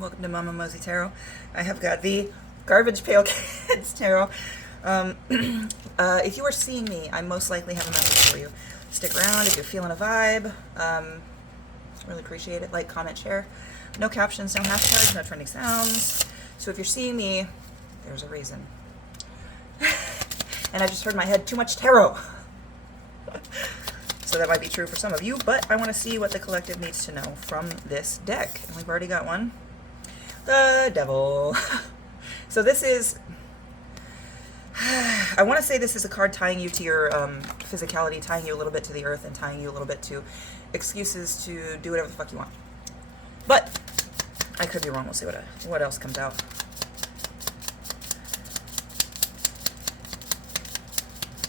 Welcome to Mama Mosey Tarot. I have got the Garbage Pail Kids Tarot. If you are seeing me, I most likely have a message for you. Stick around if you're feeling a vibe. Really appreciate it. Like, comment, share. No captions, no hashtags, no trending sounds. So if you're seeing me, there's a reason. And I just heard in my head, too much tarot. So that might be true for some of you, but I want to see what the collective needs to know from this deck. And we've already got one. The Devil. So this is, I want to say this is a card tying you to your physicality, tying you a little bit to the earth, and tying you a little bit to excuses to do whatever the fuck you want. But I could be wrong. We'll see what else comes out.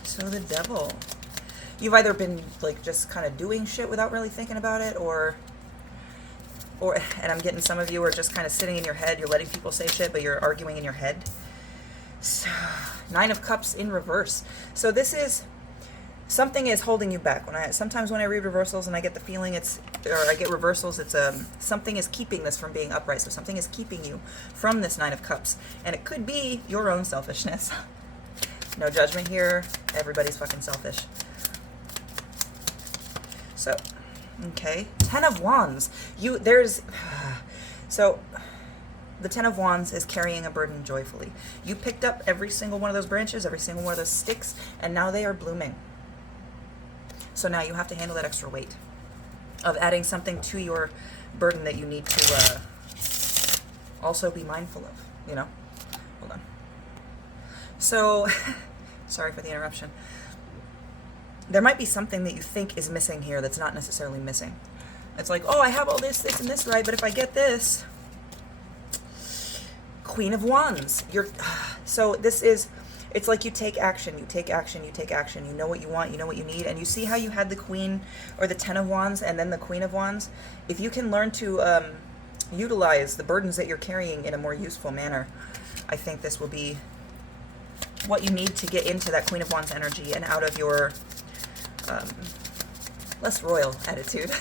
So the Devil. You've either been like just kind of doing shit without really thinking about it, or and I'm getting some of you are just kind of sitting in your head. You're letting people say shit, but you're arguing in your head. So, Nine of Cups in reverse. So this is, something is holding you back. Sometimes when I read reversals and I get the feeling I get reversals, it's something is keeping this from being upright. So something is keeping you from this Nine of Cups. And it could be your own selfishness. No judgment here. Everybody's fucking selfish. So, okay. Ten of Wands. So, the Ten of Wands is carrying a burden joyfully. You picked up every single one of those branches, every single one of those sticks, and now they are blooming. So now you have to handle that extra weight of adding something to your burden that you need to also be mindful of, you know? Hold on. So, sorry for the interruption. There might be something that you think is missing here that's not necessarily missing. It's like, oh, I have all this, and this right, but if I get this, Queen of Wands. So this is, it's like you take action, you take action, you take action. You know what you want, you know what you need, and you see how you had the Queen or the Ten of Wands and then the Queen of Wands? If you can learn to utilize the burdens that you're carrying in a more useful manner, I think this will be what you need to get into that Queen of Wands energy and out of your less royal attitude.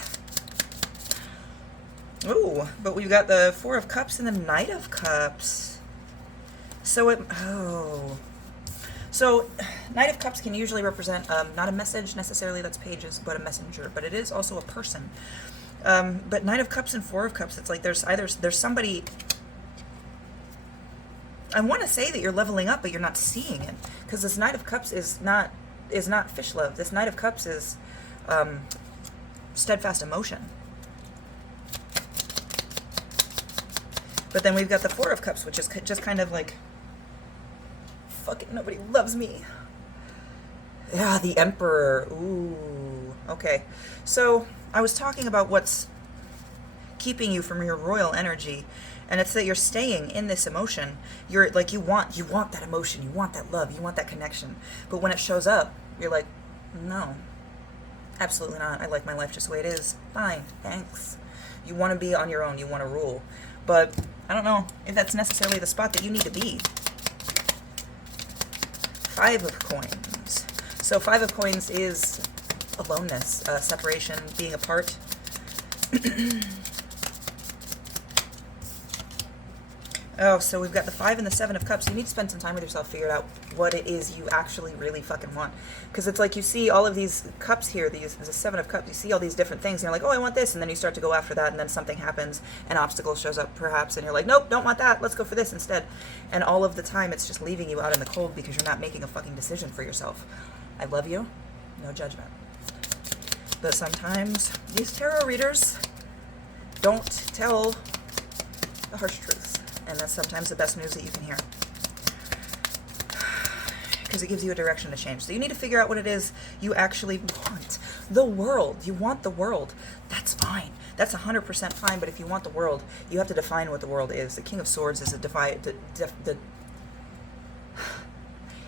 Ooh, but we've got the Four of Cups and the Knight of Cups. So So Knight of Cups can usually represent not a message necessarily that's pages, but a messenger. But it is also a person. But Knight of Cups and Four of Cups, it's like there's somebody. I want to say that you're leveling up, but you're not seeing it, because this Knight of Cups is not fish love. This Knight of Cups is steadfast emotion. But then we've got the Four of Cups, which is just kind of like, fuck it, nobody loves me. Yeah, the Emperor. Ooh, okay. So I was talking about what's keeping you from your royal energy, and it's that you're staying in this emotion. You're like, you want that emotion, you want that love, you want that connection. But when it shows up, you're like, no, absolutely not. I like my life just the way it is. Fine, thanks. You want to be on your own, you want to rule. But I don't know if that's necessarily the spot that you need to be. Five of Coins. So Five of Coins is aloneness, separation, being apart. Oh, so we've got the Five and the Seven of Cups. You need to spend some time with yourself, figure out what it is you actually really fucking want. Because it's like you see all of these cups here, there's a Seven of Cups, you see all these different things, and you're like, oh, I want this, and then you start to go after that, and then something happens, an obstacle shows up perhaps, and you're like, nope, don't want that, let's go for this instead. And all of the time, it's just leaving you out in the cold because you're not making a fucking decision for yourself. I love you, no judgment. But sometimes these tarot readers don't tell the harsh truth. And that's sometimes the best news that you can hear, because it gives you a direction to change. So you need to figure out what it is you actually want. The world. You want the world. That's fine. That's 100% fine. But if you want the world, you have to define what the world is. The King of Swords is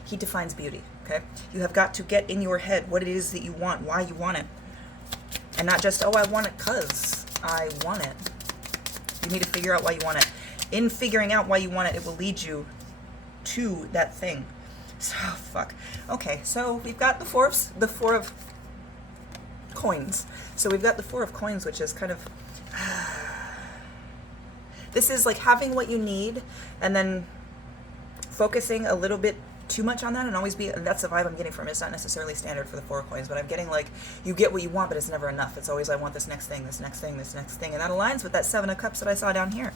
he defines beauty. Okay. You have got to get in your head what it is that you want, why you want it, and not just, oh, I want it because I want it. You need to figure out why you want it. In figuring out why you want it, it will lead you to that thing. So, fuck. Okay, so we've got the Four of Coins. So we've got the Four of Coins, which is kind of This is like having what you need and then focusing a little bit too much on that and always be, that's the vibe I'm getting from it. It's not necessarily standard for the 4 of coins, but I'm getting like, you get what you want, but it's never enough. It's always, I want this next thing, this next thing, this next thing. And that aligns with that 7 of cups that I saw down here.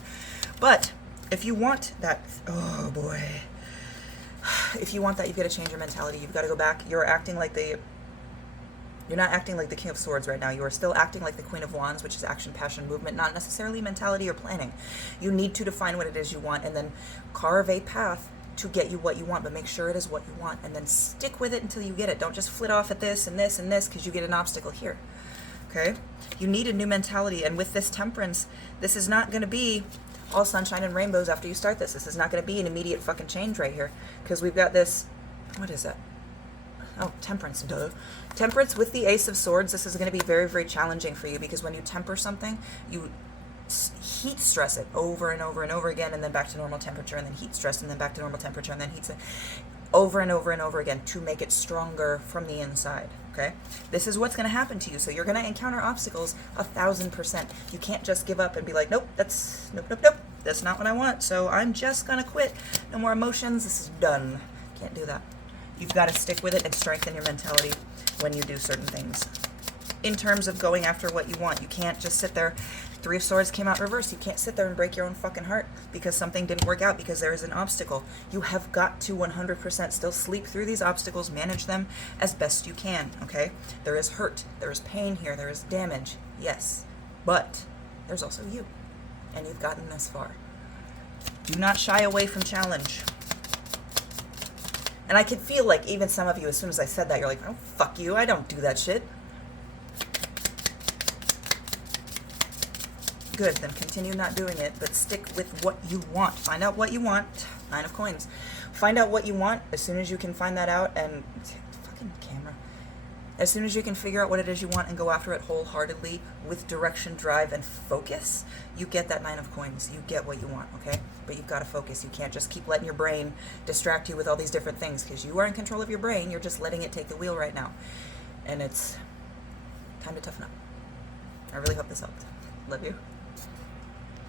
But if you want that, oh boy, if you want that, you've got to change your mentality. You've got to go back. You're not acting like the King of Swords right now. You are still acting like the Queen of Wands, which is action, passion, movement, not necessarily mentality or planning. You need to define what it is you want and then carve a path to get you what you want, but make sure it is what you want and then stick with it until you get it. Don't just flit off at this and this and this because you get an obstacle here. Okay? You need a new mentality, and with this Temperance, this is not going to be all sunshine and rainbows after you start this. This is not going to be an immediate fucking change right here because we've got this, what is that? Oh, Temperance, duh. Temperance with the Ace of Swords, this is going to be very, very challenging for you because when you temper something, you heat stress it over and over and over again and then back to normal temperature and then heat stress and then back to normal temperature and then heat stress over and over and over again to make it stronger from the inside, okay? This is what's going to happen to you. So you're going to encounter obstacles 1000%. You can't just give up and be like, nope, that's not what I want. So I'm just going to quit. No more emotions. This is done. Can't do that. You've got to stick with it and strengthen your mentality when you do certain things. In terms of going after what you want, you can't just sit there. 3 of Swords came out reversed. You can't sit there and break your own fucking heart because something didn't work out because there is an obstacle. You have got to 100% still sleep through these obstacles, manage them as best you can, okay? There is hurt, there is pain here, there is damage, yes. But there's also you, and you've gotten this far. Do not shy away from challenge. And I could feel like even some of you, as soon as I said that, you're like, oh, fuck you, I don't do that shit. Good, then continue not doing it, but stick with what you want. Find out what you want. 9 of Coins. Find out what you want as soon as you can find that out and... Fucking camera. As soon as you can figure out what it is you want and go after it wholeheartedly with direction, drive, and focus, you get that 9 of Coins. You get what you want, okay? But you've got to focus. You can't just keep letting your brain distract you with all these different things because you are in control of your brain. You're just letting it take the wheel right now. And it's time to toughen up. I really hope this helped. Love you.